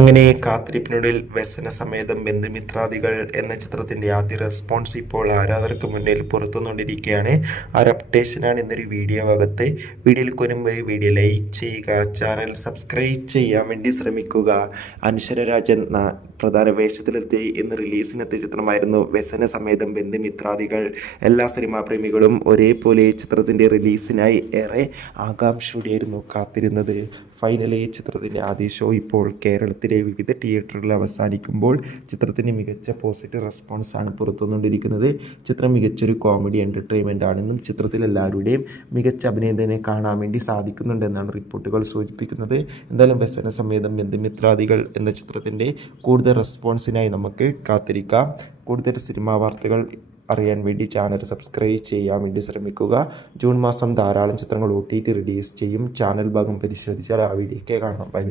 അങ്ങനെ കാത്തിരിപ്പിനുള്ളിൽ വ്യസനസമേതം ബന്ധുമിത്രാദികൾ എന്ന ചിത്രത്തിന്റെ ആദ്യ റെസ്പോൺസ് ഇപ്പോൾ ആരാധകർക്ക് മുന്നിൽ പുറത്തുകൊണ്ടിരിക്കുകയാണ്. ആ ഒരു അപ്ഡേഷനാണ് ഇന്നൊരു വീഡിയോ ഭാഗത്ത്. വീഡിയോയിൽ കൊരുമ്പോൾ വീഡിയോ ലൈക്ക് ചെയ്യുക, ചാനൽ സബ്സ്ക്രൈബ് ചെയ്യാൻ വേണ്ടി ശ്രമിക്കുക. അനശ്വരരാജൻ പ്രധാന വേഷത്തിലെത്തി ഇന്ന് റിലീസിനെത്തിയ ചിത്രമായിരുന്നു വ്യസനസമേതം ബന്ധുമിത്രാദികൾ. എല്ലാ സിനിമാ പ്രേമികളും ഒരേപോലെ ചിത്രത്തിന്റെ റിലീസിനായി ഏറെ ആകാംക്ഷയോടെയായിരുന്നു കാത്തിരുന്നത്. ഫൈനലി ചിത്രത്തിന്റെ ആദ്യ ഷോ ഇപ്പോൾ കേരളത്തിലെ വിവിധ തിയേറ്ററുകളിൽ അവസാനിക്കുമ്പോൾ ചിത്രത്തിന് മികച്ച പോസിറ്റീവ് റെസ്പോൺസാണ് പുറത്തുവന്നുകൊണ്ടിരിക്കുന്നത്. ചിത്രം മികച്ചൊരു കോമഡി എൻ്റർടൈൻമെൻ്റ് ആണെന്നും ചിത്രത്തിൽ എല്ലാവരുടെയും മികച്ച അഭിനയത്തിനെ കാണാൻ വേണ്ടി സാധിക്കുന്നുണ്ടെന്നാണ് റിപ്പോർട്ടുകൾ സൂചിപ്പിക്കുന്നത്. എന്തായാലും വ്യസനസമേതം ബന്ധുമിത്രാദികൾ എന്ന ചിത്രത്തിൻ്റെ കൂടുതൽ റെസ്പോൺസിനായി നമുക്ക് കാത്തിരിക്കാം. കൂടുതൽ സിനിമാ വാർത്തകൾ അറിയാൻ വേണ്ടി ചാനൽ സബ്സ്ക്രൈബ് ചെയ്യാൻ വേണ്ടി ശ്രമിക്കുക. ജൂൺ മാസം ധാരാളം ചിത്രങ്ങൾ OTT റിലീസ് ചെയ്യും. ചാനൽ ഭാഗം പരിശോധിച്ചാൽ ആ വീഡിയോയ്ക്ക് കാണാം. ബൈ.